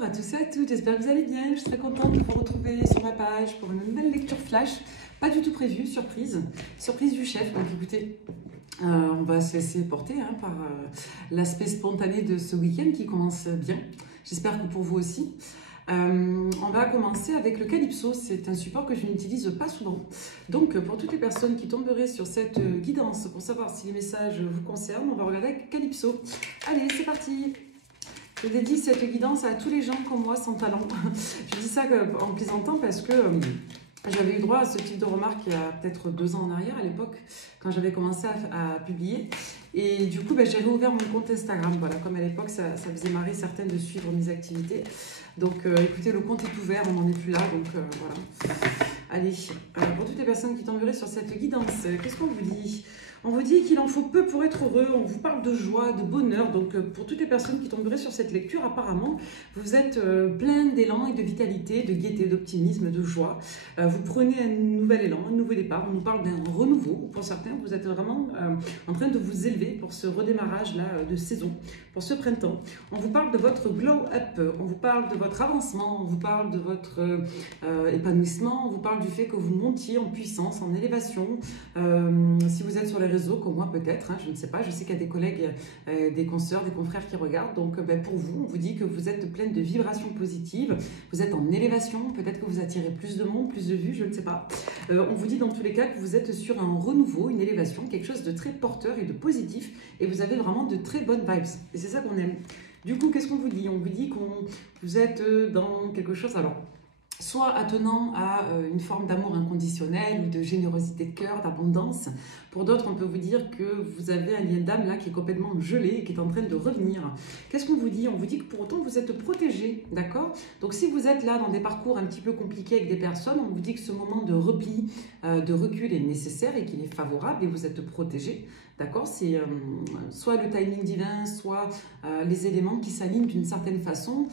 Bonjour à tous et à toutes, j'espère que vous allez bien. Je suis très contente de vous retrouver sur ma page pour une nouvelle lecture flash. Pas du tout prévue, surprise. Surprise du chef, donc écoutez, on va se laisser porter par l'aspect spontané de ce week-end qui commence bien. J'espère que pour vous aussi. On va commencer avec le Calypso, c'est un support que je n'utilise pas souvent. Donc pour toutes les personnes qui tomberaient sur cette guidance pour savoir si les messages vous concernent, on va regarder avec Calypso. Allez, c'est parti! Je dédie cette guidance à tous les gens comme moi sans talent. Je dis ça en plaisantant parce que j'avais eu droit à ce type de remarques il y a peut-être 2 ans en arrière à l'époque, quand j'avais commencé à publier. Et du coup, j'ai réouvert mon compte Instagram. Voilà, comme à l'époque, ça faisait marrer certaines de suivre mes activités. Donc écoutez, le compte est ouvert, on n'en est plus là. Donc voilà. Allez, pour toutes les personnes qui tomberaient sur cette guidance, qu'est-ce qu'on vous dit ? On vous dit qu'il en faut peu pour être heureux, on vous parle de joie, de bonheur. Donc pour toutes les personnes qui tomberaient sur cette lecture, apparemment, vous êtes plein d'élan et de vitalité, de gaieté, d'optimisme, de joie. Vous prenez un nouvel élan, un nouveau départ. On nous parle d'un renouveau. Pour certains, vous êtes vraiment en train de vous élever pour ce redémarrage-là de saison, pour ce printemps. On vous parle de votre glow-up, on vous parle de votre avancement, on vous parle de votre épanouissement, on vous parle du fait que vous montiez en puissance, en élévation. Si vous êtes sur les réseaux, comme moi peut-être, je ne sais pas, je sais qu'il y a des collègues, des consoeurs, des confrères qui regardent, donc pour vous, on vous dit que vous êtes pleine de vibrations positives, vous êtes en élévation, peut-être que vous attirez plus de monde, plus de vues, je ne sais pas. On vous dit dans tous les cas que vous êtes sur un renouveau, une élévation, quelque chose de très porteur et de positif, et vous avez vraiment de très bonnes vibes, et c'est ça qu'on aime. Du coup, qu'est-ce qu'on vous dit? On vous dit que vous êtes dans quelque chose, alors, soit attenant à une forme d'amour inconditionnel ou de générosité de cœur, d'abondance. Pour d'autres, on peut vous dire que vous avez un lien d'âme là qui est complètement gelé et qui est en train de revenir. Qu'est-ce qu'on vous dit? On vous dit que pour autant, vous êtes protégé, d'accord? Donc si vous êtes là dans des parcours un petit peu compliqués avec des personnes, on vous dit que ce moment de repli, de recul est nécessaire et qu'il est favorable et vous êtes protégé. D'accord, c'est soit le timing divin, soit les éléments qui s'alignent d'une certaine façon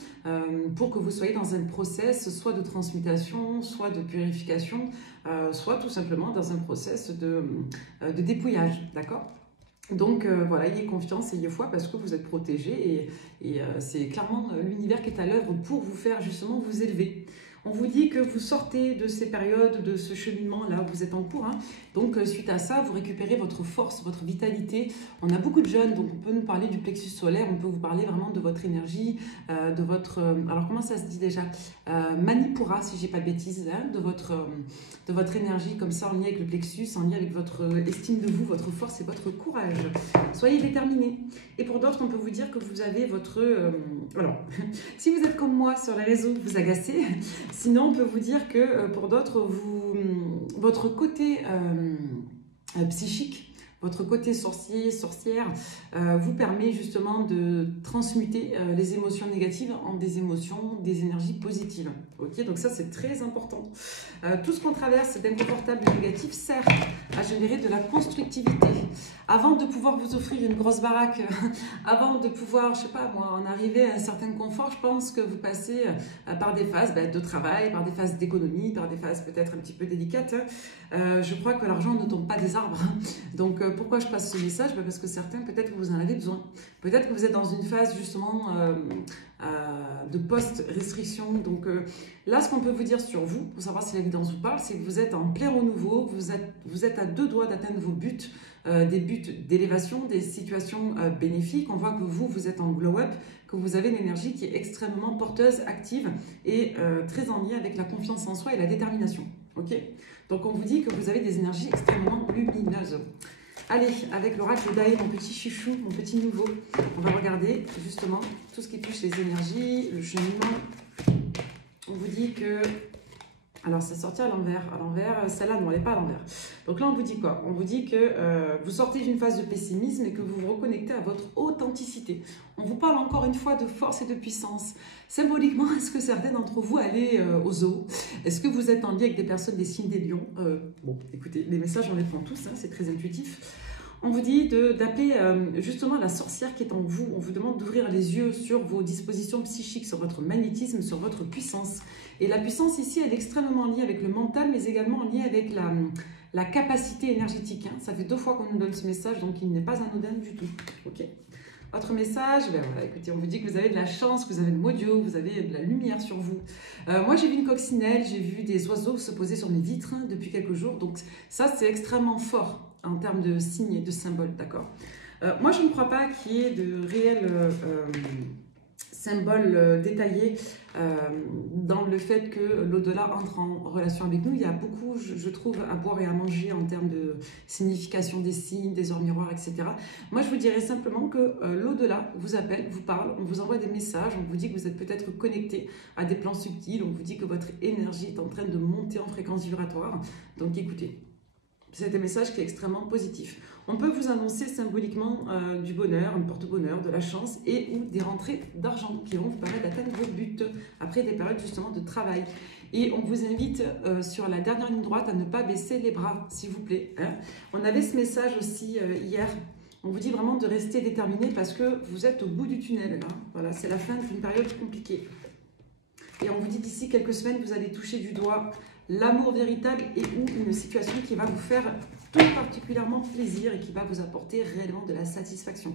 pour que vous soyez dans un process soit de transmutation, soit de purification, soit tout simplement dans un process de dépouillage. D'accord ? Donc voilà, ayez confiance, ayez foi parce que vous êtes protégé et c'est clairement l'univers qui est à l'œuvre pour vous faire justement vous élever. On vous dit que vous sortez de ces périodes, de ce cheminement-là où vous êtes en cours. Donc, suite à ça, vous récupérez votre force, votre vitalité. On a beaucoup de jeunes, donc on peut nous parler du plexus solaire, on peut vous parler vraiment de votre énergie, de votre... alors, comment ça se dit déjà Manipura, si je n'ai pas de bêtises, de votre énergie, comme ça, en lien avec le plexus, en lien avec votre estime de vous, votre force et votre courage. Soyez déterminés. Et pour d'autres, on peut vous dire que vous avez votre... alors, si vous êtes comme moi sur les réseaux, vous agacez. Sinon, on peut vous dire que pour d'autres, votre côté psychique, votre côté sorcier, sorcière, vous permet justement de transmuter les émotions négatives en des émotions, des énergies positives. Ok, donc ça c'est très important. Tout ce qu'on traverse d'inconfortable et négatif sert à générer de la constructivité. Avant de pouvoir vous offrir une grosse baraque, avant de pouvoir, je sais pas moi, en arriver à un certain confort, je pense que vous passez par des phases de travail, par des phases d'économie, par des phases peut-être un petit peu délicates. Je crois que l'argent ne tombe pas des arbres. Donc pourquoi je passe ce message? Parce que certains, peut-être que vous en avez besoin. Peut-être que vous êtes dans une phase justement de post-restriction. Donc là, ce qu'on peut vous dire sur vous, pour savoir si la guidance vous parle, c'est que vous êtes en plein renouveau, vous êtes à 2 doigts d'atteindre vos buts, des buts d'élévation, des situations bénéfiques. On voit que vous êtes en glow-up, que vous avez une énergie qui est extrêmement porteuse, active et très en lien avec la confiance en soi et la détermination. Ok ? Donc on vous dit que vous avez des énergies extrêmement lumineuses. Allez, avec l'oracle d'Aïe, mon petit chouchou, mon petit nouveau, on va regarder justement tout ce qui touche les énergies, le cheminement. On vous dit que... alors, c'est sorti à l'envers. À l'envers, celle-là, non, elle n'est pas à l'envers. Donc là, on vous dit quoi? On vous dit que vous sortez d'une phase de pessimisme et que vous vous reconnectez à votre authenticité. On vous parle encore une fois de force et de puissance. Symboliquement, est-ce que certains d'entre vous allaient au zoo? Est-ce que vous êtes en lien avec des personnes des signes des lions? Bon, écoutez, les messages, on les prend tous, c'est très intuitif. On vous dit d'appeler justement la sorcière qui est en vous. On vous demande d'ouvrir les yeux sur vos dispositions psychiques, sur votre magnétisme, sur votre puissance. Et la puissance ici, elle est extrêmement liée avec le mental, mais également en lien avec la capacité énergétique. Ça fait 2 fois qu'on nous donne ce message, donc il n'est pas anodin du tout. Ok. Votre message, ben voilà, écoutez, on vous dit que vous avez de la chance, que vous avez de l'audio, vous avez de la lumière sur vous. Moi, j'ai vu une coccinelle, j'ai vu des oiseaux se poser sur mes vitres depuis quelques jours. Donc ça, c'est extrêmement fort en termes de signes et de symboles, d'accord? Moi, je ne crois pas qu'il y ait de réels symboles détaillés dans le fait que l'au-delà entre en relation avec nous. Il y a beaucoup, je trouve, à boire et à manger en termes de signification des signes, des ors miroirs, etc. Moi, je vous dirais simplement que l'au-delà vous appelle, vous parle, on vous envoie des messages, on vous dit que vous êtes peut-être connecté à des plans subtils, on vous dit que votre énergie est en train de monter en fréquence vibratoire. Donc écoutez, c'est un message qui est extrêmement positif. On peut vous annoncer symboliquement du bonheur, un porte-bonheur, de la chance et ou des rentrées d'argent qui vont vous permettre d'atteindre vos buts après des périodes justement de travail. Et on vous invite sur la dernière ligne droite à ne pas baisser les bras, s'il vous plaît. Hein. On avait ce message aussi hier. On vous dit vraiment de rester déterminé parce que vous êtes au bout du tunnel. Là. Voilà, c'est la fin d'une période compliquée. Et on vous dit d'ici quelques semaines, vous allez toucher du doigt l'amour véritable et ou une situation qui va vous faire tout particulièrement plaisir et qui va vous apporter réellement de la satisfaction.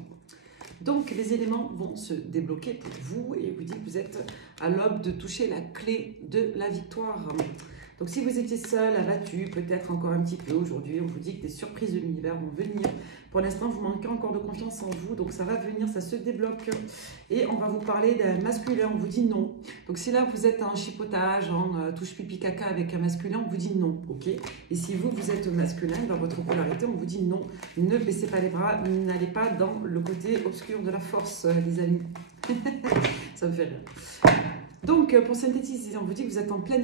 Donc les éléments vont se débloquer pour vous et vous dit que vous êtes à l'aube de toucher la clé de la victoire. Donc si vous étiez seul, abattu, peut-être encore un petit peu aujourd'hui, on vous dit que des surprises de l'univers vont venir. Pour l'instant, vous manquez encore de confiance en vous, donc ça va venir, ça se débloque. Et on va vous parler d'un masculin, on vous dit non. Donc si là, vous êtes en chipotage, en touche pipi caca avec un masculin, on vous dit non, ok? Et si vous, vous êtes masculin, dans votre polarité, on vous dit non. Ne baissez pas les bras, n'allez pas dans le côté obscur de la force, les amis. Ça me fait rire. Donc, pour synthétiser, on vous dit que vous êtes en plein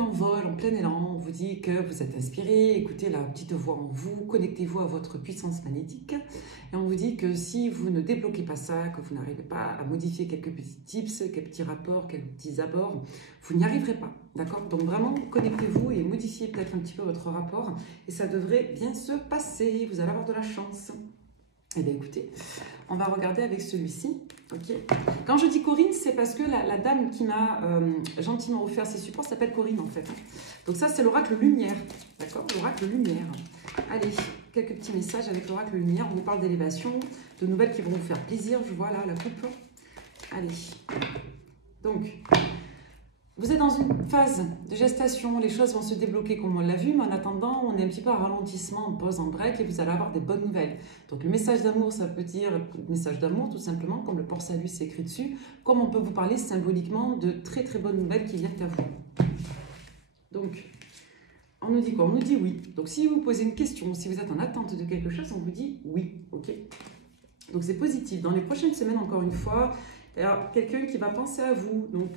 envol, en plein élan. On vous dit que vous êtes inspiré, écoutez la petite voix en vous, connectez-vous à votre puissance magnétique. Et on vous dit que si vous ne débloquez pas ça, que vous n'arrivez pas à modifier quelques petits tips, quelques petits rapports, quelques petits abords, vous n'y arriverez pas. D'accord? Donc, vraiment, connectez-vous et modifiez peut-être un petit peu votre rapport. Et ça devrait bien se passer. Vous allez avoir de la chance. Eh bien, écoutez, on va regarder avec celui-ci. Okay. Quand je dis Corinne, c'est parce que la dame qui m'a gentiment offert ces supports s'appelle Corinne, en fait. Donc ça, c'est l'oracle Lumière. D'accord? L'oracle Lumière. Allez, quelques petits messages avec l'oracle Lumière. On vous parle d'élévation, de nouvelles qui vont vous faire plaisir. Je vois là la coupe. Allez. Donc, vous êtes dans une phase de gestation, les choses vont se débloquer comme on l'a vu, mais en attendant, on est un petit peu en ralentissement, en pause, en break, et vous allez avoir des bonnes nouvelles. Donc le message d'amour, ça peut dire message d'amour tout simplement, comme le port salut c'est écrit dessus, comme on peut vous parler symboliquement de très très bonnes nouvelles qui viennent à vous. Donc, on nous dit quoi? On nous dit oui. Donc si vous posez une question, si vous êtes en attente de quelque chose, on vous dit oui, ok? Donc c'est positif. Dans les prochaines semaines, encore une fois, alors, quelqu'un qui va penser à vous, donc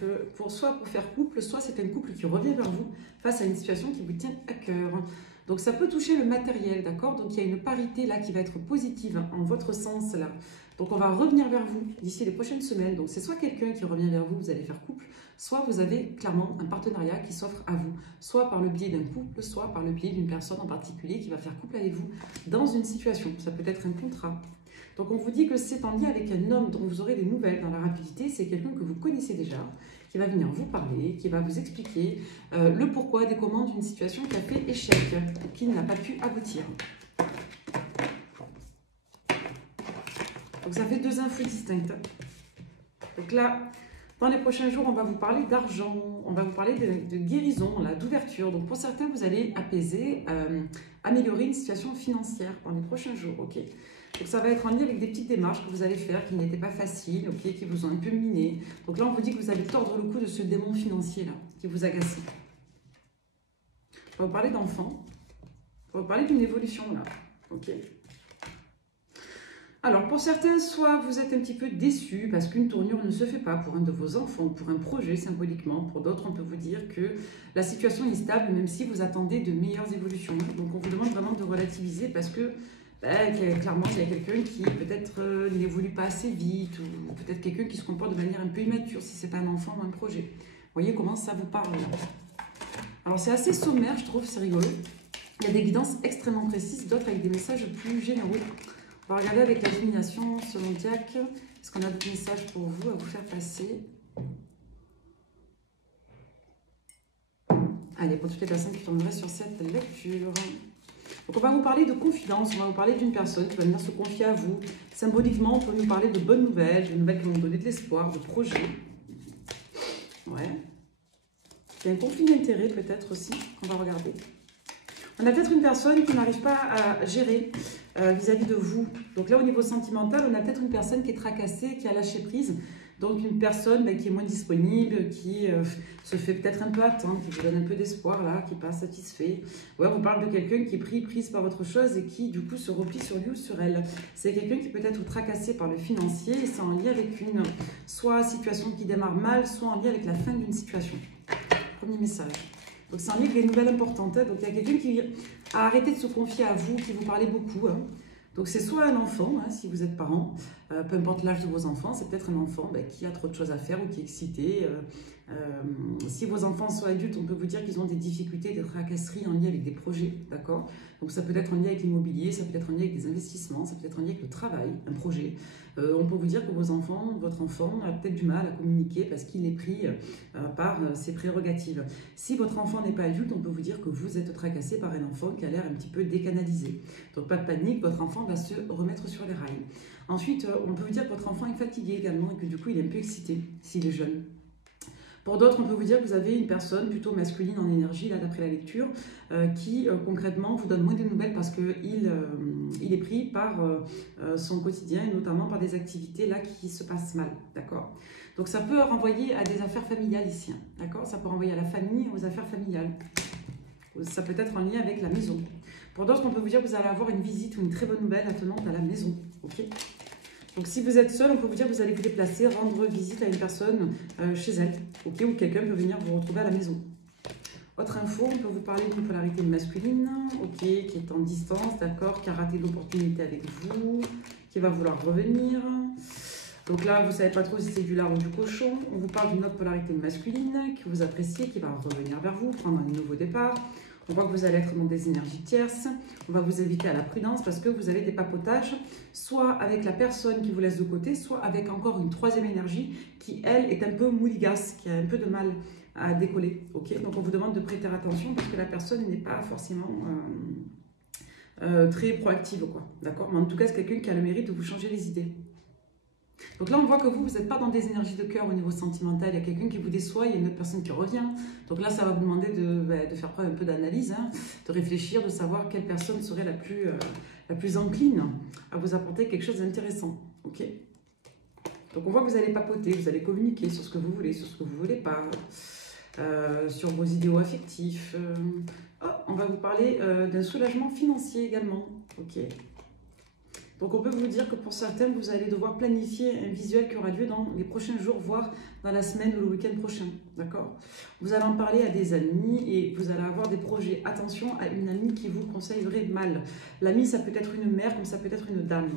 soit pour faire couple, soit c'est un couple qui revient vers vous face à une situation qui vous tient à cœur. Donc ça peut toucher le matériel, d'accord? Donc il y a une parité là qui va être positive en votre sens là. Donc on va revenir vers vous d'ici les prochaines semaines. Donc c'est soit quelqu'un qui revient vers vous, vous allez faire couple, soit vous avez clairement un partenariat qui s'offre à vous, soit par le biais d'un couple, soit par le biais d'une personne en particulier qui va faire couple avec vous dans une situation. Ça peut être un contrat. Donc on vous dit que c'est en lien avec un homme dont vous aurez des nouvelles dans la rapidité, c'est quelqu'un que vous connaissez déjà, qui va venir vous parler, qui va vous expliquer le pourquoi des comment d'une situation qui a fait échec, qui n'a pas pu aboutir. Donc ça fait deux infos distinctes. Donc là, dans les prochains jours, on va vous parler d'argent, on va vous parler de guérison, d'ouverture. Donc pour certains, vous allez apaiser, améliorer une situation financière dans les prochains jours, ok? Donc ça va être en lien avec des petites démarches que vous allez faire qui n'étaient pas faciles, ok, qui vous ont un peu miné. Donc là, on vous dit que vous allez tordre le cou de ce démon financier là, qui vous agace. On va vous parler d'enfants. On va vous parler d'une évolution là, ok. Alors pour certains, soit vous êtes un petit peu déçus parce qu'une tournure ne se fait pas pour un de vos enfants, pour un projet symboliquement. Pour d'autres, on peut vous dire que la situation est stable, même si vous attendez de meilleures évolutions. Donc on vous demande vraiment de relativiser parce que clairement, il y a quelqu'un qui peut-être n'évolue pas assez vite ou peut-être quelqu'un qui se comporte de manière un peu immature si ce n'est pas un enfant ou un projet. Vous voyez comment ça vous parle là. Alors c'est assez sommaire, je trouve, c'est rigolo. Il y a des guidances extrêmement précises, d'autres avec des messages plus généraux. On va regarder avec la divination selon Diac. Est-ce qu'on a d'autres messages pour vous à vous faire passer? Allez, pour toutes les personnes qui tomberaient sur cette lecture. Donc on va vous parler de confidence, on va vous parler d'une personne qui va venir se confier à vous. Symboliquement, on peut nous parler de bonnes nouvelles, de nouvelles qui vont nous donner de l'espoir, de projets. Ouais. Il y a un conflit d'intérêts peut-être aussi, qu'on va regarder. On a peut-être une personne qui n'arrive pas à gérer vis-à-vis de vous. Donc là, au niveau sentimental, on a peut-être une personne qui est tracassée, qui a lâché prise. Donc une personne qui est moins disponible, qui se fait peut-être un peu attendre, qui vous donne un peu d'espoir là, qui n'est pas satisfait. Ouais, on parle de quelqu'un qui est prise par autre chose et qui du coup se replie sur lui ou sur elle. C'est quelqu'un qui peut être tracassé par le financier et c'est en lien avec une soit situation qui démarre mal, soit en lien avec la fin d'une situation. Premier message. Donc c'est en lien avec des nouvelles importantes. Hein. Donc il y a quelqu'un qui a arrêté de se confier à vous, qui vous parlait beaucoup. Hein. Donc c'est soit un enfant, hein, si vous êtes parent, peu importe l'âge de vos enfants, c'est peut-être un enfant qui a trop de choses à faire ou qui est excité. Si vos enfants sont adultes, on peut vous dire qu'ils ont des difficultés, des tracasseries en lien avec des projets, d'accord? Donc ça peut être en lien avec l'immobilier, ça peut être en lien avec des investissements, ça peut être en lien avec le travail, un projet. On peut vous dire que votre enfant a peut-être du mal à communiquer parce qu'il est pris par ses prérogatives. Si votre enfant n'est pas adulte, on peut vous dire que vous êtes tracassé par un enfant qui a l'air un petit peu décanalisé. Donc pas de panique, votre enfant va se remettre sur les rails. Ensuite, on peut vous dire que votre enfant est fatigué également et que du coup il est un peu excité s'il est jeune. Pour d'autres, on peut vous dire que vous avez une personne plutôt masculine en énergie, là d'après la lecture, qui concrètement vous donne moins de nouvelles parce qu'il il est pris par son quotidien et notamment par des activités là qui se passent mal, d'accord? Donc ça peut renvoyer à des affaires familiales ici, hein, d'accord? Ça peut renvoyer à la famille, aux affaires familiales. Ça peut être en lien avec la maison. Pour d'autres, on peut vous dire que vous allez avoir une visite ou une très bonne nouvelle attenante à la maison, ok? Donc si vous êtes seul, on peut vous dire que vous allez vous déplacer, rendre visite à une personne chez elle, ok, ou quelqu'un peut venir vous retrouver à la maison. Autre info, on peut vous parler d'une polarité masculine, ok, qui est en distance, d'accord, qui a raté l'opportunité avec vous, qui va vouloir revenir. Donc là, vous ne savez pas trop si c'est du lard ou du cochon. On vous parle d'une autre polarité masculine que vous appréciez, qui va revenir vers vous, prendre un nouveau départ. On voit que vous allez être dans des énergies tierces. On va vous inviter à la prudence parce que vous avez des papotages, soit avec la personne qui vous laisse de côté, soit avec encore une troisième énergie qui, elle, est un peu mouligasse, qui a un peu de mal à décoller. Okay, donc on vous demande de prêter attention parce que la personne n'est pas forcément très proactive, quoi. D'accord? Mais en tout cas, c'est quelqu'un qui a le mérite de vous changer les idées. Donc là, on voit que vous n'êtes pas dans des énergies de cœur au niveau sentimental. Il y a quelqu'un qui vous déçoit, il y a une autre personne qui revient. Donc là, ça va vous demander de faire preuve un peu d'analyse, hein, de réfléchir, de savoir quelle personne serait la plus encline à vous apporter quelque chose d'intéressant. Ok. Donc on voit que vous allez papoter, vous allez communiquer sur ce que vous voulez, sur ce que vous ne voulez pas, sur vos idéaux affectifs. Oh, on va vous parler d'un soulagement financier également. Ok. Donc on peut vous dire que pour certains, vous allez devoir planifier un visuel qui aura lieu dans les prochains jours, voire dans la semaine ou le week-end prochain. D'accord? Vous allez en parler à des amis et vous allez avoir des projets. Attention à une amie qui vous conseillerait mal. L'amie, ça peut être une mère comme ça peut être une dame.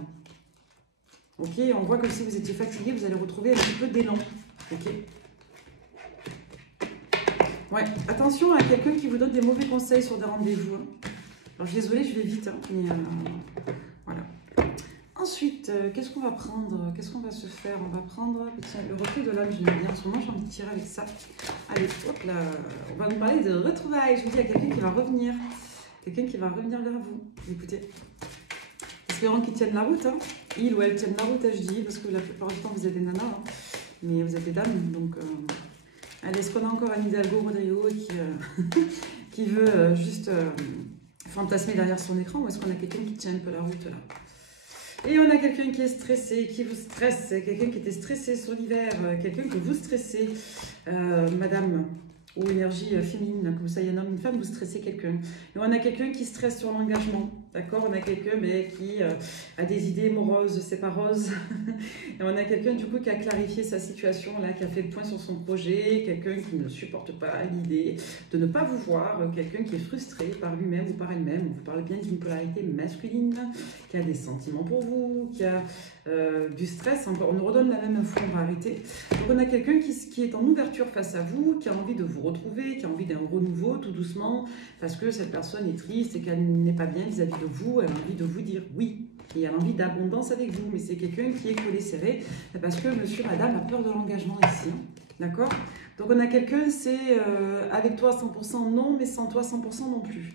Ok? On voit que si vous étiez fatigué, vous allez retrouver un petit peu d'élan. Ok? Ouais, attention à quelqu'un qui vous donne des mauvais conseils sur des rendez-vous. Hein. Alors je suis désolée, je vais vite, hein, mais voilà. Ensuite, qu'est-ce qu'on va prendre? Qu'est-ce qu'on va se faire? On va prendre le reflet de l'âme, j'aime bien. En ce moment, j'ai envie de tirer avec ça. Allez, hop là. On va nous parler de retrouvailles. Je vous dis, il y a quelqu'un qui va revenir. Quelqu'un qui va revenir vers vous. Écoutez. Espérons qu'ils tiennent la route. Hein. Il ou elle tiennent la route, je dis, parce que la plupart du temps, vous êtes des nanas. Hein. Mais vous êtes des dames. Donc, allez, est-ce qu'on a encore un Hidalgo Rodrigo qui veut juste fantasmer derrière son écran? Ou est-ce qu'on a quelqu'un qui tient un peu la route là? Et on a quelqu'un qui est stressé, qui vous stresse, quelqu'un qui était stressé sur l'hiver, quelqu'un que vous stressez, madame, ou énergie féminine, comme ça il y a un homme, une femme, vous stressez quelqu'un. Et on a quelqu'un qui stresse sur l'engagement, d'accord? On a quelqu'un qui a des idées moroses, c'est pas rose. Et on a quelqu'un du coup qui a clarifié sa situation, là, qui a fait le point sur son projet, quelqu'un qui ne supporte pas l'idée de ne pas vous voir, quelqu'un qui est frustré par lui-même ou par elle-même. On vous parle bien d'une polarité masculine, qui a des sentiments pour vous, qui a du stress. Encore, on nous redonne la même info, on va arrêter. Donc on a quelqu'un qui est en ouverture face à vous, qui a envie de vous retrouver, qui a envie d'un renouveau tout doucement, parce que cette personne est triste et qu'elle n'est pas bien vis-à-vis de vous, elle a envie de vous dire oui. Et elle a envie d'abondance avec vous, mais c'est quelqu'un qui est collé serré, parce que monsieur, madame a peur de l'engagement ici. Hein. D'accord? Donc on a quelqu'un, c'est avec toi 100% non, mais sans toi 100% non plus.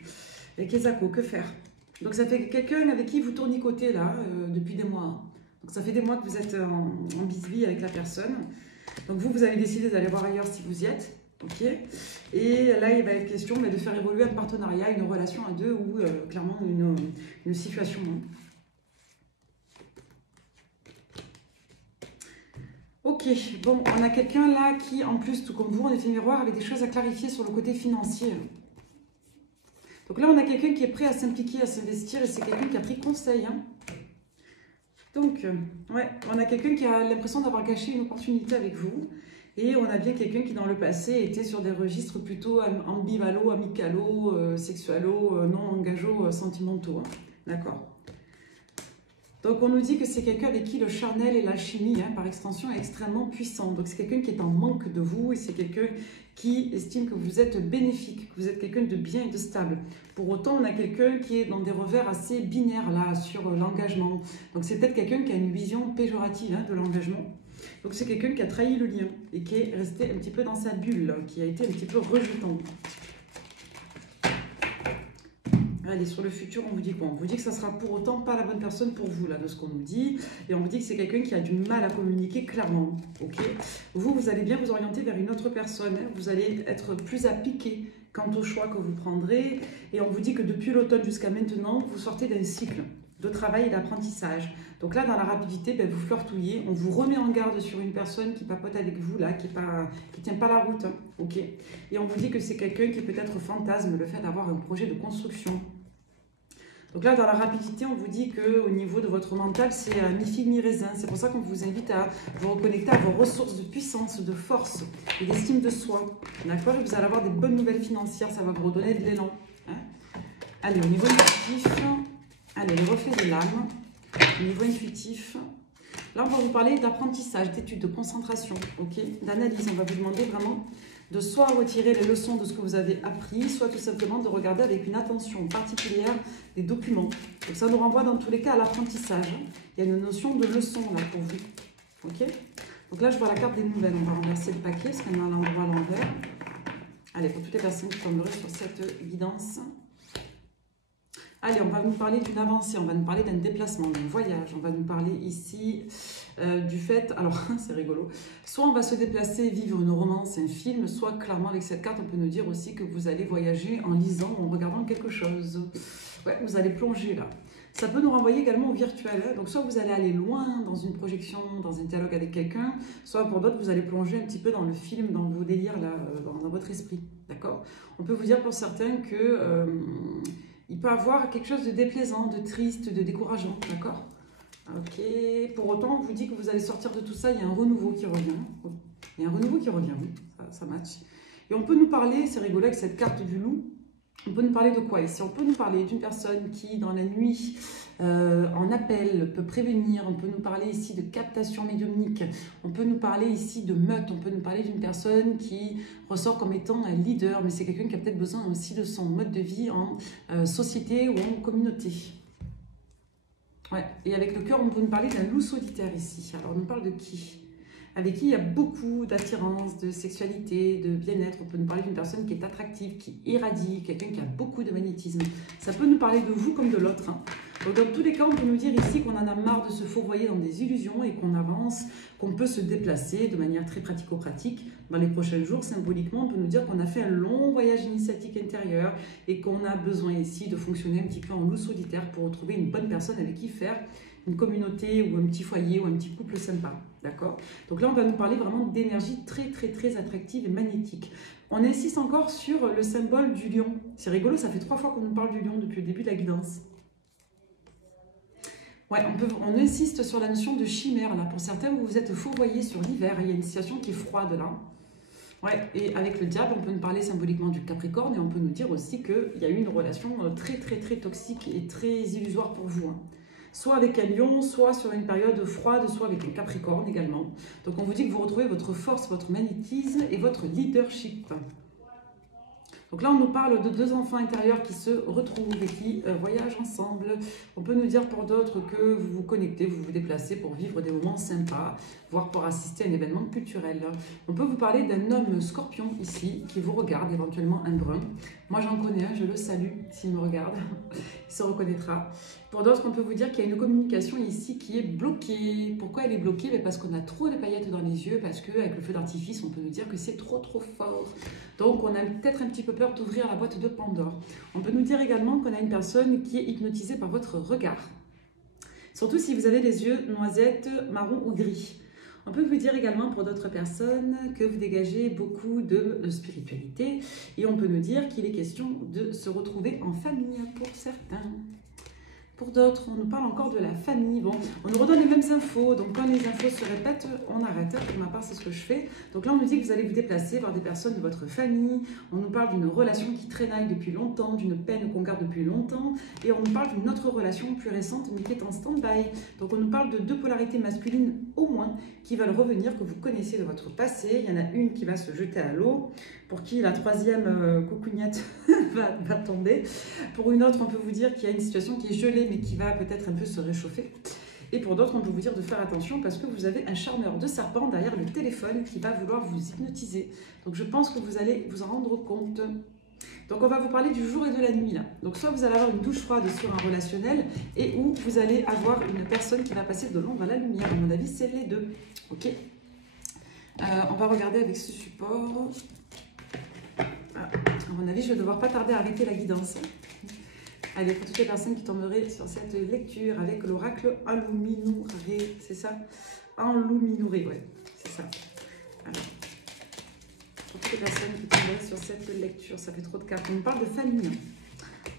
Et Kezako, que faire? Donc ça fait quelqu'un avec qui vous tournicotez là, depuis des mois. Hein. Donc ça fait des mois que vous êtes en bisbille avec la personne. Donc vous avez décidé d'aller voir ailleurs si vous y êtes. Ok. Et là, il va être question de faire évoluer un partenariat, une relation à deux ou clairement une situation. Hein. Ok, bon, on a quelqu'un là qui, en plus, tout comme vous, en effet miroir, avait des choses à clarifier sur le côté financier. Donc là, on a quelqu'un qui est prêt à s'impliquer, à s'investir, et c'est quelqu'un qui a pris conseil. Hein. Donc, ouais, on a quelqu'un qui a l'impression d'avoir gâché une opportunité avec vous. Et on a bien quelqu'un qui, dans le passé, était sur des registres plutôt ambivalaux, amicalo, sexualo, non engageaux, sentimentaux. Hein. D'accord. Donc, on nous dit que c'est quelqu'un avec qui le charnel et l'alchimie, hein, par extension, est extrêmement puissant. Donc, c'est quelqu'un qui est en manque de vous et c'est quelqu'un qui estime que vous êtes bénéfique, que vous êtes quelqu'un de bien et de stable. Pour autant, on a quelqu'un qui est dans des revers assez binaires, là, sur l'engagement. Donc, c'est peut-être quelqu'un qui a une vision péjorative hein, de l'engagement. Donc, c'est quelqu'un qui a trahi le lien et qui est resté un petit peu dans sa bulle, qui a été un petit peu rejetant. Allez, sur le futur, on vous dit quoi? On vous dit que ça sera pour autant pas la bonne personne pour vous, là, de ce qu'on nous dit. Et on vous dit que c'est quelqu'un qui a du mal à communiquer clairement, ok? Vous allez bien vous orienter vers une autre personne. Hein. Vous allez être plus appliqué quant au choix que vous prendrez. Et on vous dit que depuis l'automne jusqu'à maintenant, vous sortez d'un cycle de travail et d'apprentissage. Donc là, dans la rapidité, ben, vous flirtouillez. On vous remet en garde sur une personne qui papote avec vous, là, qui tient pas la route, hein, ok? Et on vous dit que c'est quelqu'un qui peut-être fantasme le fait d'avoir un projet de construction. Donc là, dans la rapidité, on vous dit qu'au niveau de votre mental, c'est mi-figue, mi-raisin. C'est pour ça qu'on vous invite à vous reconnecter à vos ressources de puissance, de force et d'estime de soi. D'accord? Et vous allez avoir des bonnes nouvelles financières, ça va vous redonner de l'élan. Hein? Allez, au niveau intuitif, allez, le reflet de l'âme. Au niveau intuitif, là, on va vous parler d'apprentissage, d'études, de concentration, ok? D'analyse. On va vous demander vraiment de soit retirer les leçons de ce que vous avez appris, soit tout simplement de regarder avec une attention particulière les documents. Donc ça nous renvoie dans tous les cas à l'apprentissage. Il y a une notion de leçon là pour vous. Ok? Donc là, je vois la carte des nouvelles. On va renverser le paquet parce qu'on a l'endroit à l'envers. Allez, pour toutes les personnes qui tomberaient sur cette guidance. Allez, on va nous parler d'une avancée, on va nous parler d'un déplacement, d'un voyage. On va nous parler ici du fait, alors c'est rigolo, soit on va se déplacer, vivre une romance, un film, soit clairement avec cette carte, on peut nous dire aussi que vous allez voyager en lisant ou en regardant quelque chose. Ouais, vous allez plonger là. Ça peut nous renvoyer également au virtuel. Hein. Donc soit vous allez aller loin dans une projection, dans un dialogue avec quelqu'un, soit pour d'autres, vous allez plonger un petit peu dans le film, dans vos délires là, dans votre esprit. D'accord? On peut vous dire pour certains que... il peut avoir quelque chose de déplaisant, de triste, de décourageant, d'accord? Ok, pour autant, on vous dit que vous allez sortir de tout ça, il y a un renouveau qui revient. Il y a un renouveau qui revient, oui, ça match. Et on peut nous parler, c'est rigolo avec cette carte du loup, on peut nous parler de quoi ici? On peut nous parler d'une personne qui, dans la nuit, en appel, peut prévenir. On peut nous parler ici de captation médiumnique. On peut nous parler ici de meute. On peut nous parler d'une personne qui ressort comme étant un leader, mais c'est quelqu'un qui a peut-être besoin aussi de son mode de vie en société ou en communauté. Ouais. Et avec le cœur, on peut nous parler d'un loup solitaire ici. Alors, on nous parle de qui? Avec qui il y a beaucoup d'attirance, de sexualité, de bien-être. On peut nous parler d'une personne qui est attractive, qui irradie, quelqu'un qui a beaucoup de magnétisme. Ça peut nous parler de vous comme de l'autre. Hein. Donc dans tous les cas, on peut nous dire ici qu'on en a marre de se fourvoyer dans des illusions et qu'on avance, qu'on peut se déplacer de manière très pratico-pratique. Dans les prochains jours, symboliquement, on peut nous dire qu'on a fait un long voyage initiatique intérieur et qu'on a besoin ici de fonctionner un petit peu en loup solitaire pour retrouver une bonne personne avec qui faire une communauté ou un petit foyer ou un petit couple sympa, d'accord? Donc là, on va nous parler vraiment d'énergie très, très, très attractive et magnétique. On insiste encore sur le symbole du lion. C'est rigolo, ça fait 3 fois qu'on nous parle du lion depuis le début de la guidance. Ouais, on insiste sur la notion de chimère, là. Pour certains, vous vous êtes fourvoyés sur l'hiver, il y a une situation qui est froide, là. Ouais, et avec le diable, on peut nous parler symboliquement du Capricorne et on peut nous dire aussi qu'il y a eu une relation très, très, très toxique et très illusoire pour vous, hein. Soit avec un lion, soit sur une période froide, soit avec un capricorne également. Donc on vous dit que vous retrouvez votre force, votre magnétisme et votre leadership. Donc là, on nous parle de deux enfants intérieurs qui se retrouvent et qui voyagent ensemble. On peut nous dire pour d'autres que vous vous connectez, vous vous déplacez pour vivre des moments sympas, voire pour assister à un événement culturel. On peut vous parler d'un homme scorpion ici, qui vous regarde, éventuellement un brun. Moi, j'en connais un, je le salue s'il me regarde, il se reconnaîtra. Pour d'autres, on peut vous dire qu'il y a une communication ici qui est bloquée. Pourquoi elle est bloquée? Parce qu'on a trop de paillettes dans les yeux, parce qu'avec le feu d'artifice, on peut nous dire que c'est trop fort. Donc, on a peut-être un petit peu peur d'ouvrir la boîte de Pandore. On peut nous dire également qu'on a une personne qui est hypnotisée par votre regard. Surtout si vous avez les yeux noisettes, marron ou gris. On peut vous dire également pour d'autres personnes que vous dégagez beaucoup de spiritualité. Et on peut nous dire qu'il est question de se retrouver en famille pour certains. Pour d'autres, on nous parle encore de la famille. Bon, on nous redonne les mêmes infos. Donc, quand les infos se répètent, on arrête. Pour ma part, c'est ce que je fais. Donc là, on nous dit que vous allez vous déplacer voir des personnes de votre famille. On nous parle d'une relation qui traînaille depuis longtemps, d'une peine qu'on garde depuis longtemps. Et on nous parle d'une autre relation plus récente, mais qui est en stand-by. Donc, on nous parle de deux polarités masculines au moins qui veulent revenir, que vous connaissez de votre passé. Il y en a une qui va se jeter à l'eau, pour qui la troisième coucougnette va tomber. Pour une autre, on peut vous dire qu'il y a une situation qui est gelée, mais qui va peut-être un peu se réchauffer. Et pour d'autres, on peut vous dire de faire attention parce que vous avez un charmeur de serpent derrière le téléphone qui va vouloir vous hypnotiser. Donc je pense que vous allez vous en rendre compte. Donc on va vous parler du jour et de la nuit là. Donc soit vous allez avoir une douche froide sur un relationnel et où vous allez avoir une personne qui va passer de l'ombre à la lumière. À mon avis, c'est les deux. Ok. On va regarder avec ce support. À mon avis, je vais devoir pas tarder à arrêter la guidance. Allez, pour toutes les personnes qui tomberaient sur cette lecture avec l'oracle Enluminure, c'est ça? Enluminure, ouais, c'est ça. Alors, pour toutes les personnes qui tomberaient sur cette lecture, ça fait trop de cartes. On parle de famille.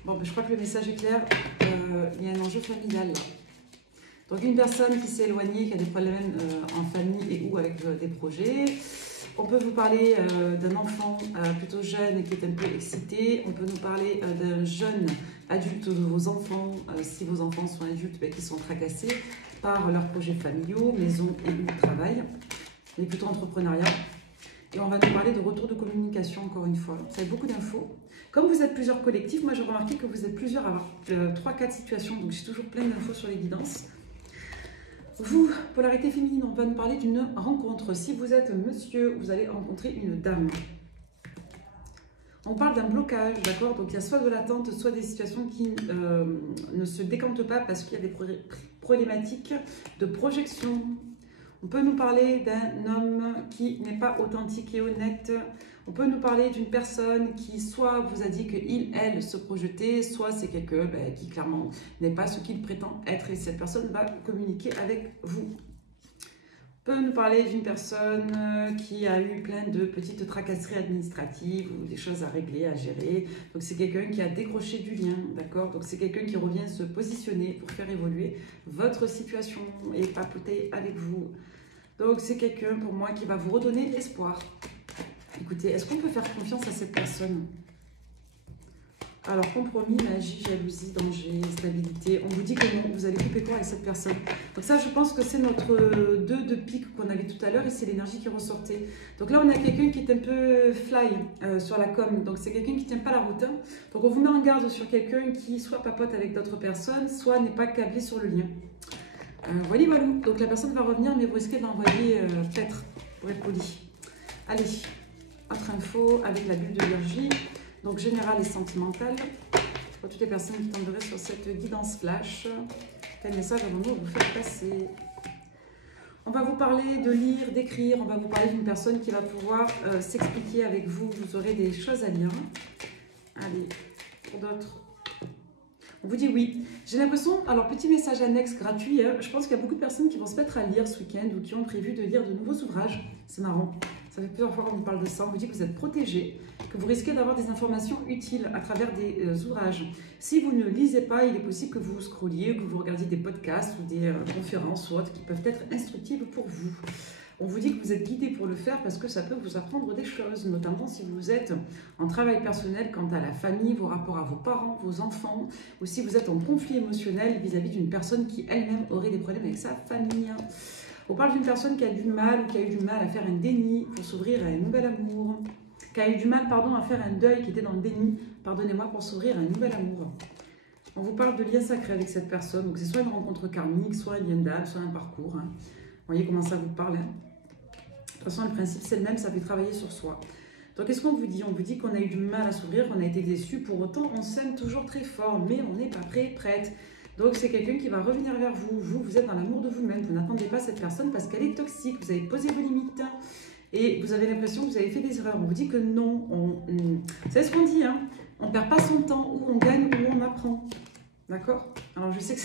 Bon, ben, je crois que le message est clair. Il y a un enjeu familial là. Donc, une personne qui s'est éloignée, qui a des problèmes en famille et ou avec des projets. On peut vous parler d'un enfant plutôt jeune qui est un peu excité. On peut nous parler d'un jeune adulte de vos enfants, si vos enfants sont adultes, qui sont tracassés par leurs projets familiaux, maison et ou travail, mais plutôt entrepreneuriat. Et on va nous parler de retour de communication, encore une fois. Ça fait beaucoup d'infos. Comme vous êtes plusieurs collectifs, moi j'ai remarqué que vous êtes plusieurs à avoir 3-4 situations, donc j'ai toujours plein d'infos sur les guidances. Vous, polarité féminine, on va nous parler d'une rencontre. Si vous êtes monsieur, vous allez rencontrer une dame. On parle d'un blocage, d'accord? Donc il y a soit de l'attente, soit des situations qui ne se décantent pas parce qu'il y a des problématiques de projection. On peut nous parler d'un homme qui n'est pas authentique et honnête. On peut nous parler d'une personne qui soit vous a dit qu'il, elle, se projetait, soit c'est quelqu'un qui clairement n'est pas ce qu'il prétend être et cette personne va communiquer avec vous. On peut nous parler d'une personne qui a eu plein de petites tracasseries administratives ou des choses à régler, à gérer. Donc c'est quelqu'un qui a décroché du lien, d'accord? Donc c'est quelqu'un qui revient se positionner pour faire évoluer votre situation et papoter avec vous. Donc c'est quelqu'un pour moi qui va vous redonner espoir. Écoutez, est-ce qu'on peut faire confiance à cette personne? Alors, compromis, magie, jalousie, danger, stabilité. On vous dit que non, vous allez couper court avec cette personne. Donc ça, je pense que c'est notre 2 de pique qu'on avait tout à l'heure et c'est l'énergie qui ressortait. Donc là, on a quelqu'un qui est un peu fly sur la com. Donc c'est quelqu'un qui ne tient pas la route. Hein. Donc on vous met en garde sur quelqu'un qui soit papote avec d'autres personnes, soit n'est pas câblé sur le lien. Voilà, voilà. Donc la personne va revenir, mais vous risquez d'envoyer peut-être, pour être poli. Allez. Autre info avec la bulle de Virgie, donc générale et sentimentale. Pour toutes les personnes qui tomberaient sur cette guidance flash, quel message avons-nous à vous faire passer? On va vous parler de lire, d'écrire, on va vous parler d'une personne qui va pouvoir s'expliquer avec vous, vous aurez des choses à lire. Allez, pour d'autres. On vous dit oui. J'ai l'impression, alors petit message annexe gratuit, hein, je pense qu'il y a beaucoup de personnes qui vont se mettre à lire ce week-end ou qui ont prévu de lire de nouveaux ouvrages. C'est marrant. Ça fait plusieurs fois qu'on vous parle de ça. On vous dit que vous êtes protégé, que vous risquez d'avoir des informations utiles à travers des ouvrages. Si vous ne lisez pas, il est possible que vous scrolliez, que vous regardiez des podcasts ou des conférences ou autres qui peuvent être instructives pour vous. On vous dit que vous êtes guidé pour le faire parce que ça peut vous apprendre des choses, notamment si vous êtes en travail personnel quant à la famille, vos rapports à vos parents, vos enfants, ou si vous êtes en conflit émotionnel vis-à-vis d'une personne qui elle-même aurait des problèmes avec sa famille. On parle d'une personne qui a du mal ou qui a eu du mal à faire un déni pour s'ouvrir à un nouvel amour. qui a eu du mal, pardon, à faire un deuil, qui était dans le déni, pardonnez-moi, pour s'ouvrir à un nouvel amour. On vous parle de lien sacré avec cette personne, donc c'est soit une rencontre karmique, soit un lien d'âme, soit un parcours. Hein. Vous voyez comment ça vous parle. Hein. De toute façon, le principe, c'est le même, ça fait travailler sur soi. Donc, qu'est-ce qu'on vous dit? On vous dit qu'on a eu du mal à s'ouvrir, qu'on a été déçu. Pour autant, on s'aime toujours très fort, mais on n'est pas prêt, prête. Donc, c'est quelqu'un qui va revenir vers vous. Vous êtes dans l'amour de vous-même. Vous n'attendez pas cette personne parce qu'elle est toxique. Vous avez posé vos limites et vous avez l'impression que vous avez fait des erreurs. On vous dit que non. Vous savez ce qu'on dit, hein? On ne perd pas son temps, ou on gagne, ou on apprend. D'accord? Alors, je sais que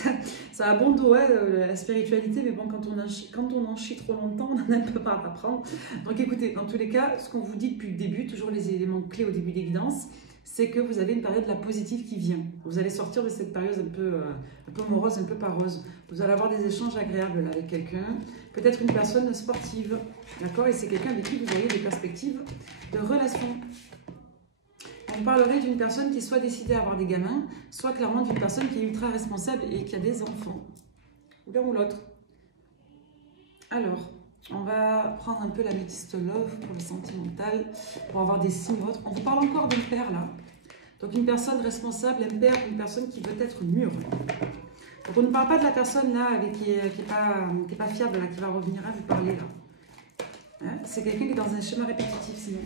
ça a bon dos, hein, la spiritualité, mais bon, quand on en chie trop longtemps, on en a un peu pas à apprendre. Donc, écoutez, dans tous les cas, ce qu'on vous dit depuis le début, toujours les éléments clés au début des guidances, c'est que vous avez une période de la positive qui vient. Vous allez sortir de cette période un peu morose, un peu pareuse. Vous allez avoir des échanges agréables là, avec quelqu'un, peut-être une personne sportive, d'accord? Et c'est quelqu'un avec qui vous avez des perspectives de relation. On parlerait d'une personne qui soit décidée à avoir des gamins, soit clairement d'une personne qui est ultra responsable et qui a des enfants. Ou l'un ou l'autre. Alors, on va prendre un peu la métiste love pour le sentimental, pour avoir des signes autres. On vous parle encore d'un père là. Donc une personne responsable, un père, une personne qui veut être mûre. Donc on ne parle pas de la personne là qui est pas fiable, là, qui va revenir à vous parler là. Hein? C'est quelqu'un qui est dans un schéma répétitif sinon.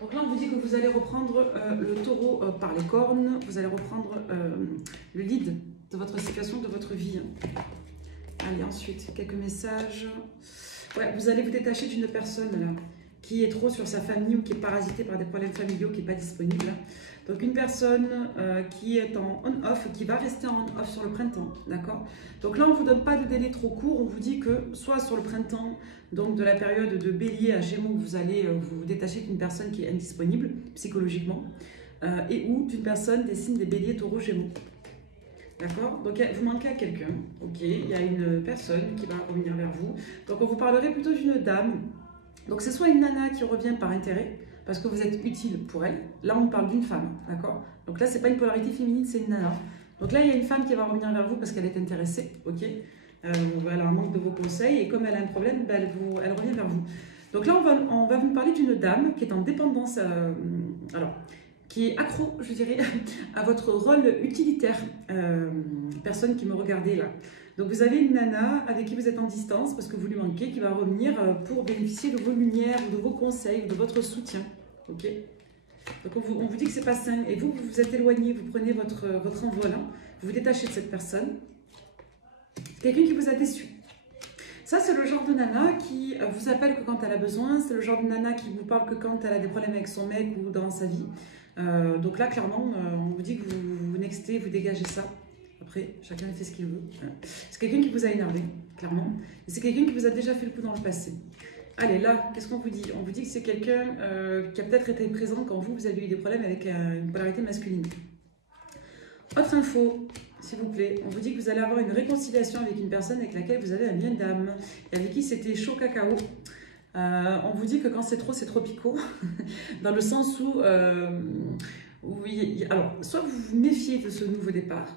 Donc là, on vous dit que vous allez reprendre le taureau par les cornes, vous allez reprendre le lead de votre situation, de votre vie. Allez, ensuite, quelques messages. Ouais, vous allez vous détacher d'une personne là, qui est trop sur sa famille ou qui est parasitée par des problèmes familiaux, qui n'est pas disponible. Donc une personne qui est en on-off, qui va rester en on-off sur le printemps, d'accord? Donc là, on ne vous donne pas de délai trop court, on vous dit que soit sur le printemps, donc de la période de bélier à gémeaux, vous allez vous détacher d'une personne qui est indisponible psychologiquement, et ou d'une personne des signes des béliers, taureaux, gémeaux. D'accord? Donc vous manquez à quelqu'un, ok? Il y a une personne qui va revenir vers vous. Donc on vous parlerait plutôt d'une dame. Donc c'est soit une nana qui revient par intérêt, parce que vous êtes utile pour elle. Là, on parle d'une femme, d'accord? Donc là, c'est pas une polarité féminine, c'est une nana. Donc là, il y a une femme qui va revenir vers vous parce qu'elle est intéressée, ok? Elle a un manque de vos conseils et comme elle a un problème, ben, elle revient vers vous. Donc là, on va vous parler d'une dame qui est en dépendance, alors, qui est accro, je dirais, à votre rôle utilitaire. Personne qui me regardait là. Donc vous avez une nana avec qui vous êtes en distance parce que vous lui manquez, qui va revenir pour bénéficier de vos lumières, de vos conseils, de votre soutien. Ok? Donc on vous dit que c'est pas sain. Et vous vous êtes éloigné, vous prenez votre envol, hein, vous vous détachez de cette personne. Quelqu'un qui vous a déçu. Ça, c'est le genre de nana qui vous appelle que quand elle a besoin. C'est le genre de nana qui vous parle que quand elle a des problèmes avec son mec ou dans sa vie. Donc là, clairement, on vous dit que vous nextez, vous dégagez ça. Après, chacun fait ce qu'il veut. C'est quelqu'un qui vous a énervé, clairement. Et c'est quelqu'un qui vous a déjà fait le coup dans le passé. Allez, là, qu'est-ce qu'on vous dit? On vous dit que c'est quelqu'un qui a peut-être été présent quand vous avez eu des problèmes avec une polarité masculine. Autre info, s'il vous plaît. On vous dit que vous allez avoir une réconciliation avec une personne avec laquelle vous avez un lien d'âme. Et avec qui c'était chaud cacao. On vous dit que quand c'est trop picot. Dans le sens où... oui, alors, soit vous vous méfiez de ce nouveau départ,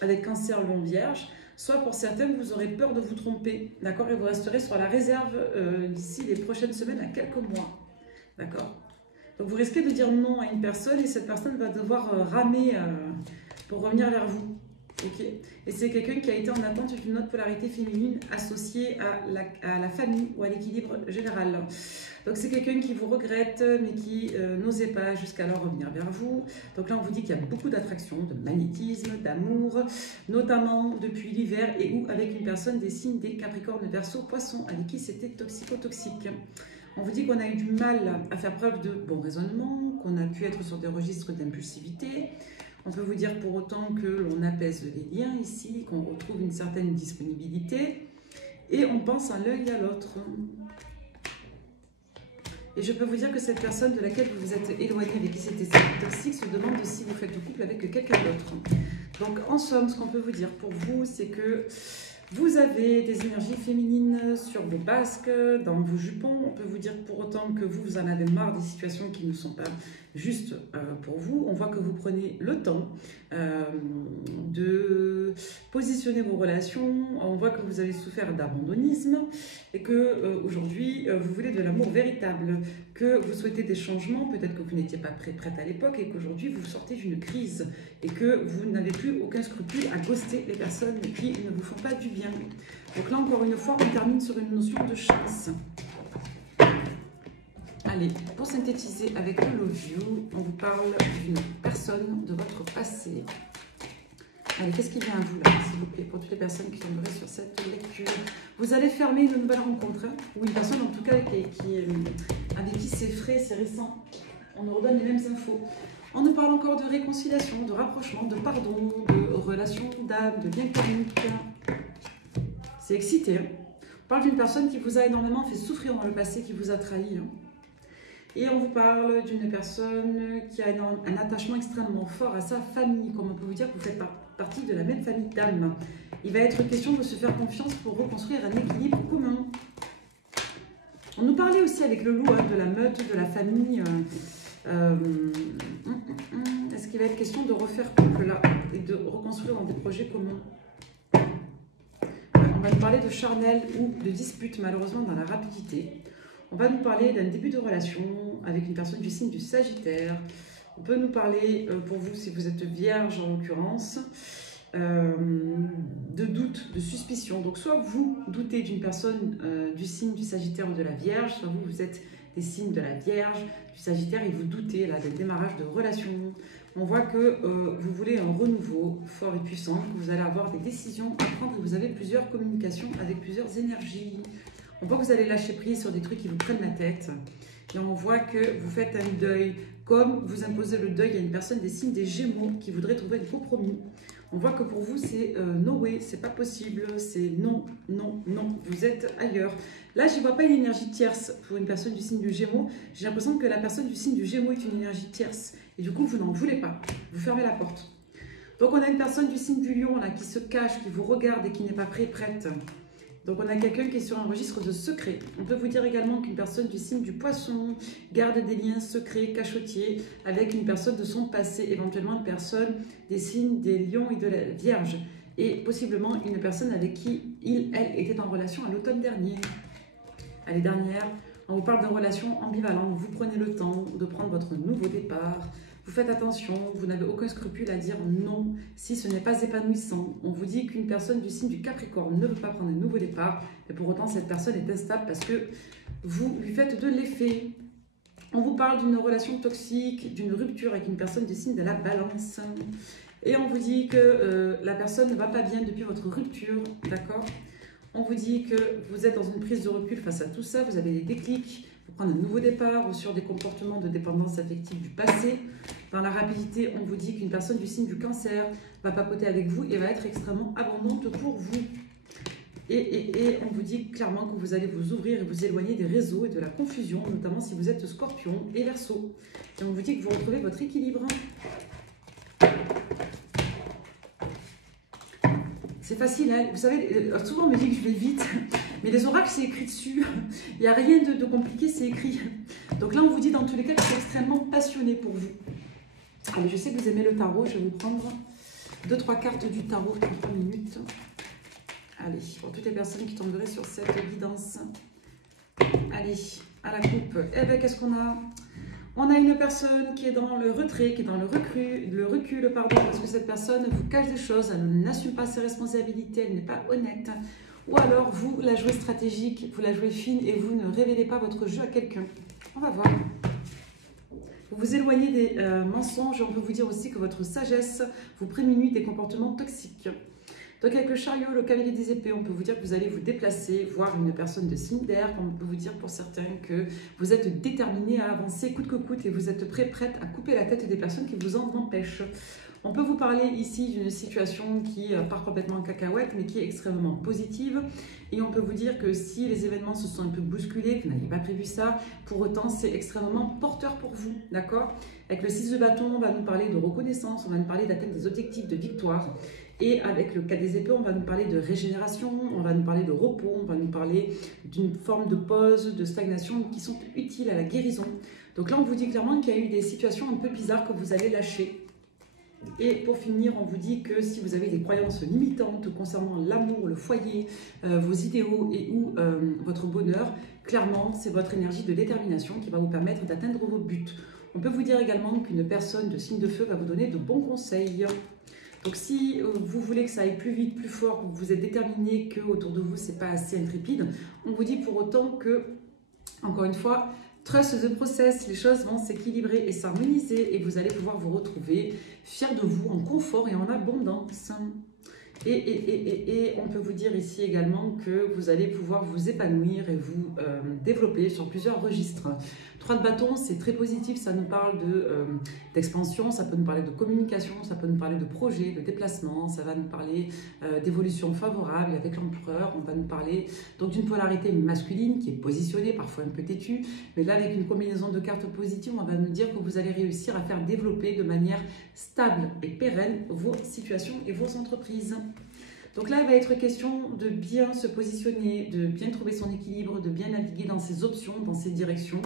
avec Cancer, Lion, Vierge, soit pour certains, vous aurez peur de vous tromper, d'accord? Et vous resterez sur la réserve d'ici les prochaines semaines à quelques mois, d'accord? Donc vous risquez de dire non à une personne et cette personne va devoir ramer pour revenir vers vous, ok? Et c'est quelqu'un qui a été en attente d'une autre polarité féminine associée à la famille ou à l'équilibre général. Donc c'est quelqu'un qui vous regrette, mais qui n'osait pas jusqu'alors revenir vers vous. Donc là, on vous dit qu'il y a beaucoup d'attraction, de magnétisme, d'amour, notamment depuis l'hiver et ou avec une personne des signes des Capricornes, Verseau, Poissons, avec qui c'était toxico-toxique. On vous dit qu'on a eu du mal à faire preuve de bon raisonnement, qu'on a pu être sur des registres d'impulsivité. On peut vous dire pour autant que l'on apaise les liens ici, qu'on retrouve une certaine disponibilité et on pense à l'œil à l'autre. Et je peux vous dire que cette personne de laquelle vous vous êtes éloigné, avec qui c'était toxique, se demande si vous faites le couple avec quelqu'un d'autre. Donc en somme, ce qu'on peut vous dire pour vous, c'est que vous avez des énergies féminines sur vos basques, dans vos jupons. On peut vous dire pour autant que vous en avez marre des situations qui ne sont pas juste pour vous. On voit que vous prenez le temps de positionner vos relations. On voit que vous avez souffert d'abandonnisme et que aujourd'hui vous voulez de l'amour véritable, que vous souhaitez des changements, peut-être que vous n'étiez pas prête à l'époque et qu'aujourd'hui vous sortez d'une crise et que vous n'avez plus aucun scrupule à ghoster les personnes qui ne vous font pas du bien. Donc là encore une fois, on termine sur une notion de chance. Allez, pour synthétiser avec le Love You, on vous parle d'une personne de votre passé. Allez, qu'est-ce qui vient à vous là, s'il vous plaît, pour toutes les personnes qui tomberaient sur cette lecture? Vous allez fermer une nouvelle rencontre, hein, ou une personne en tout cas avec qui c'est frais, c'est récent. On nous redonne les mêmes infos. On nous parle encore de réconciliation, de rapprochement, de pardon, de relation d'âme, de lien karmique. C'est excité. Hein. On parle d'une personne qui vous a énormément fait souffrir dans le passé, qui vous a trahi. Hein. Et on vous parle d'une personne qui a un attachement extrêmement fort à sa famille. Comme on peut vous dire que vous faites partie de la même famille d'âme. Il va être question de se faire confiance pour reconstruire un équilibre commun. On nous parlait aussi avec le loup hein, de la meute, de la famille. Est-ce qu'il va être question de refaire couple là et de reconstruire dans des projets communs? On va nous parler de charnel ou de dispute malheureusement dans la rapidité. On va nous parler d'un début de relation avec une personne du signe du Sagittaire. On peut nous parler, pour vous, si vous êtes vierge en l'occurrence, de doute, de suspicion. Donc, soit vous doutez d'une personne du signe du Sagittaire ou de la Vierge, soit vous êtes des signes de la Vierge, du Sagittaire, et vous doutez là, des démarrages de relations. On voit que vous voulez un renouveau fort et puissant, que vous allez avoir des décisions à prendre et vous avez plusieurs communications avec plusieurs énergies. On voit que vous allez lâcher prise sur des trucs qui vous prennent la tête. Et on voit que vous faites un deuil. Comme vous imposez le deuil à une personne des signes des Gémeaux qui voudrait trouver un compromis. On voit que pour vous, c'est no way, c'est pas possible, c'est non, non, non, vous êtes ailleurs. Là, je ne vois pas une énergie tierce pour une personne du signe du Gémeaux. J'ai l'impression que la personne du signe du Gémeaux est une énergie tierce. Et du coup, vous n'en voulez pas. Vous fermez la porte. Donc, on a une personne du signe du Lion là, qui se cache, qui vous regarde et qui n'est pas prête. Donc, on a quelqu'un qui est sur un registre de secret. On peut vous dire également qu'une personne du signe du Poisson garde des liens secrets, cachotiers, avec une personne de son passé, éventuellement une personne des signes des Lions et de la Vierge, et possiblement une personne avec qui elle était en relation à l'automne dernier. Allez, dernière, on vous parle d'une relation ambivalente. Vous prenez le temps de prendre votre nouveau départ. Vous faites attention, vous n'avez aucun scrupule à dire non si ce n'est pas épanouissant. On vous dit qu'une personne du signe du Capricorne ne veut pas prendre un nouveau départ, mais pour autant cette personne est instable parce que vous lui faites de l'effet. On vous parle d'une relation toxique, d'une rupture avec une personne du signe de la Balance. Et on vous dit que la personne ne va pas bien depuis votre rupture, d'accord? On vous dit que vous êtes dans une prise de recul face à tout ça, vous avez des déclics, vous prenez un nouveau départ ou sur des comportements de dépendance affective du passé. Dans la rapidité, on vous dit qu'une personne du signe du Cancer va papoter avec vous et va être extrêmement abondante pour vous. Et on vous dit clairement que vous allez vous ouvrir et vous éloigner des réseaux et de la confusion, notamment si vous êtes Scorpion et Verseau. Et on vous dit que vous retrouvez votre équilibre. C'est facile, hein. Vous savez, souvent on me dit que je vais vite, mais les oracles c'est écrit dessus, il n'y a rien de compliqué, c'est écrit. Donc là on vous dit dans tous les cas que c'est extrêmement passionné pour vous. Allez, je sais que vous aimez le tarot, je vais vous prendre 2-3 cartes du tarot en 3 minutes. Allez, pour toutes les personnes qui tomberaient sur cette guidance. Allez, à la coupe. Eh bien, qu'est-ce qu'on a? On a une personne qui est dans le retrait, qui est dans le recul, pardon, parce que cette personne vous cache des choses, elle n'assume pas ses responsabilités, elle n'est pas honnête. Ou alors, vous la jouez stratégique, vous la jouez fine et vous ne révélez pas votre jeu à quelqu'un. On va voir. Vous vous éloignez des mensonges. On peut vous dire aussi que votre sagesse vous prémunit des comportements toxiques. Donc avec le chariot, le cavalier des épées, on peut vous dire que vous allez vous déplacer, voir une personne de signe d'air, comme on peut vous dire pour certains que vous êtes déterminé à avancer coûte que coûte et vous êtes prête à couper la tête des personnes qui vous en empêchent. On peut vous parler ici d'une situation qui part complètement en cacahuète, mais qui est extrêmement positive. Et on peut vous dire que si les événements se sont un peu bousculés, que vous n'aviez pas prévu ça, pour autant, c'est extrêmement porteur pour vous, d'accord? Avec le 6 de bâton, on va nous parler de reconnaissance, on va nous parler d'atteinte des objectifs, de victoire. Et avec le 4 des épées, on va nous parler de régénération, on va nous parler de repos, on va nous parler d'une forme de pause, de stagnation qui sont utiles à la guérison. Donc là, on vous dit clairement qu'il y a eu des situations un peu bizarres que vous allez lâcher. Et pour finir, on vous dit que si vous avez des croyances limitantes concernant l'amour, le foyer, vos idéaux et ou votre bonheur, clairement, c'est votre énergie de détermination qui va vous permettre d'atteindre vos buts. On peut vous dire également qu'une personne de signe de feu va vous donner de bons conseils. Donc si vous voulez que ça aille plus vite, plus fort, que vous êtes déterminé, que autour de vous, c'est pas assez intrépide, on vous dit pour autant que, encore une fois, trust the process, les choses vont s'équilibrer et s'harmoniser et vous allez pouvoir vous retrouver fiers de vous, en confort et en abondance. Et on peut vous dire ici également que vous allez pouvoir vous épanouir et vous développer sur plusieurs registres. 3 de bâton, c'est très positif, ça nous parle d'expansion, ça peut nous parler de communication, ça peut nous parler de projet, de déplacement, ça va nous parler d'évolution favorable. Et avec l'empereur, on va nous parler donc d'une polarité masculine qui est positionnée, parfois un peu têtue, mais là avec une combinaison de cartes positives, on va nous dire que vous allez réussir à faire développer de manière stable et pérenne vos situations et vos entreprises. Donc là, il va être question de bien se positionner, de bien trouver son équilibre, de bien naviguer dans ses options, dans ses directions.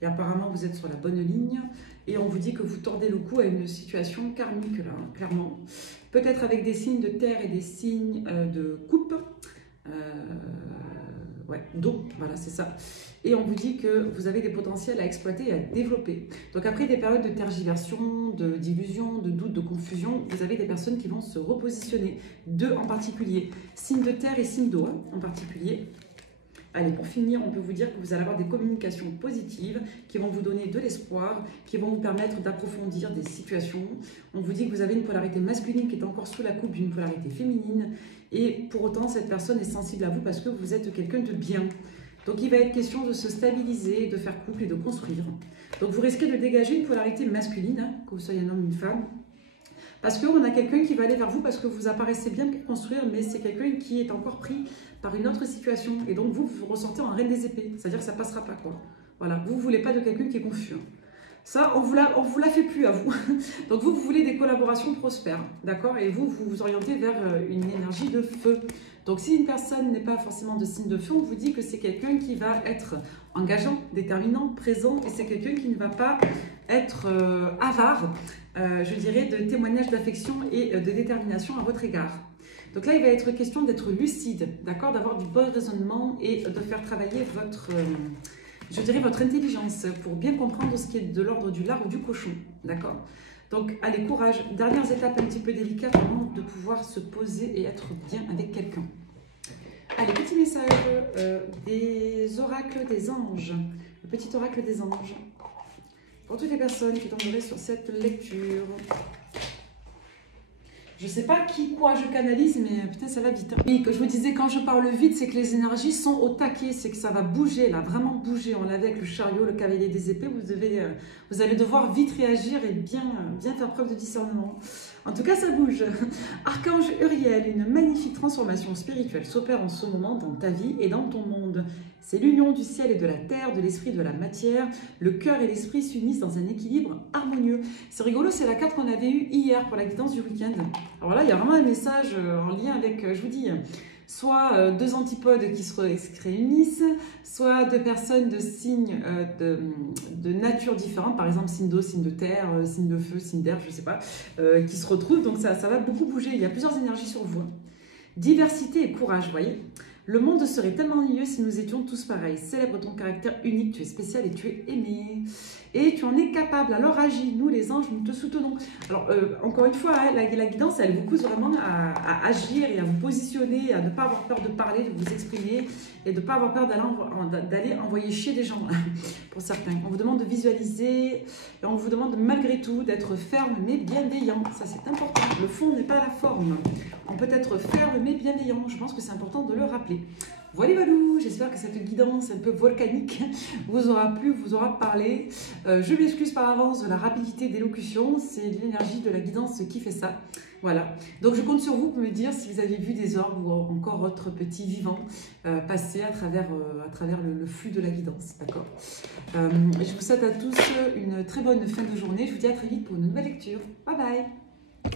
Et apparemment, vous êtes sur la bonne ligne. Et on vous dit que vous tordez le cou à une situation karmique, là, clairement. Peut-être avec des signes de terre et des signes de coupe. Ouais, d'eau, voilà, c'est ça. Et on vous dit que vous avez des potentiels à exploiter et à développer. Donc après des périodes de tergiversion, d'illusion, de doute, de confusion, vous avez des personnes qui vont se repositionner. 2 en particulier, signe de terre et signe d'eau en particulier. Allez, pour finir, on peut vous dire que vous allez avoir des communications positives qui vont vous donner de l'espoir, qui vont vous permettre d'approfondir des situations. On vous dit que vous avez une polarité masculine qui est encore sous la coupe d'une polarité féminine. Et pour autant, cette personne est sensible à vous parce que vous êtes quelqu'un de bien. Donc, il va être question de se stabiliser, de faire couple et de construire. Donc, vous risquez de dégager une polarité masculine, hein, que vous soyez un homme ou une femme. Parce qu'on a quelqu'un qui va aller vers vous parce que vous apparaissez bien pour construire, mais c'est quelqu'un qui est encore pris par une autre situation. Et donc, vous ressentez en reine des épées. C'est-à-dire que ça ne passera pas, quoi. Voilà, vous ne voulez pas de quelqu'un qui est confus. Ça, on vous la fait plus à vous. Donc, vous voulez des collaborations prospères, d'accord? Et vous vous orientez vers une énergie de feu. Donc, si une personne n'est pas forcément de signe de feu, on vous dit que c'est quelqu'un qui va être engageant, déterminant, présent, et c'est quelqu'un qui ne va pas être avare, je dirais, de témoignages d'affection et de détermination à votre égard. Donc là, il va être question d'être lucide, d'accord, d'avoir du bon raisonnement et de faire travailler votre, je dirais, votre intelligence pour bien comprendre ce qui est de l'ordre du lard ou du cochon, d'accord. Donc, allez, courage. Dernières étapes un petit peu délicates avant de pouvoir se poser et être bien avec quelqu'un. Allez, petit message des oracles des anges. Le petit oracle des anges. Pour toutes les personnes qui tomberaient sur cette lecture. Je sais pas qui, quoi je canalise, mais putain, ça va vite. Hein. Oui, que je vous disais, quand je parle vite, c'est que les énergies sont au taquet, c'est que ça va bouger, là, vraiment bouger. On l'avait avec le chariot, le cavalier des épées, vous allez devoir vite réagir et bien faire preuve de discernement. En tout cas, ça bouge. Archange Uriel, une magnifique transformation spirituelle s'opère en ce moment dans ta vie et dans ton monde. C'est l'union du ciel et de la terre, de l'esprit et de la matière. Le cœur et l'esprit s'unissent dans un équilibre harmonieux. C'est rigolo, c'est la carte qu'on avait eue hier pour la guidance du week-end. Alors là, il y a vraiment un message en lien avec, je vous dis, soit 2 antipodes qui se réunissent, soit 2 personnes de signes de nature différente, par exemple signe d'eau, signe de terre, signe de feu, signe d'air, je ne sais pas, qui se retrouvent. Donc ça va beaucoup bouger. Il y a plusieurs énergies sur vous. Diversité et courage, vous voyez. Le monde serait tellement ennuyeux si nous étions tous pareils. Célèbre ton caractère unique, tu es spécial et tu es aimé. Et tu en es capable, alors agis, nous les anges, nous te soutenons. Alors, encore une fois, hein, la guidance, elle vous pousse vraiment à agir et à vous positionner, à ne pas avoir peur de parler, de vous exprimer et de ne pas avoir peur d'aller envoyer chier des gens, pour certains. On vous demande de visualiser et on vous demande malgré tout d'être ferme mais bienveillant. Ça, c'est important. Le fond n'est pas la forme. On peut être ferme mais bienveillant. Je pense que c'est important de le rappeler. Voilà, j'espère que cette guidance un peu volcanique vous aura plu, vous aura parlé. Je m'excuse par avance de la rapidité d'élocution, c'est l'énergie de la guidance qui fait ça. Voilà, donc je compte sur vous pour me dire si vous avez vu des orbes ou encore autres petits vivants passer à travers le flux de la guidance, d'accord. Je vous souhaite à tous une très bonne fin de journée, je vous dis à très vite pour une nouvelle lecture. Bye bye.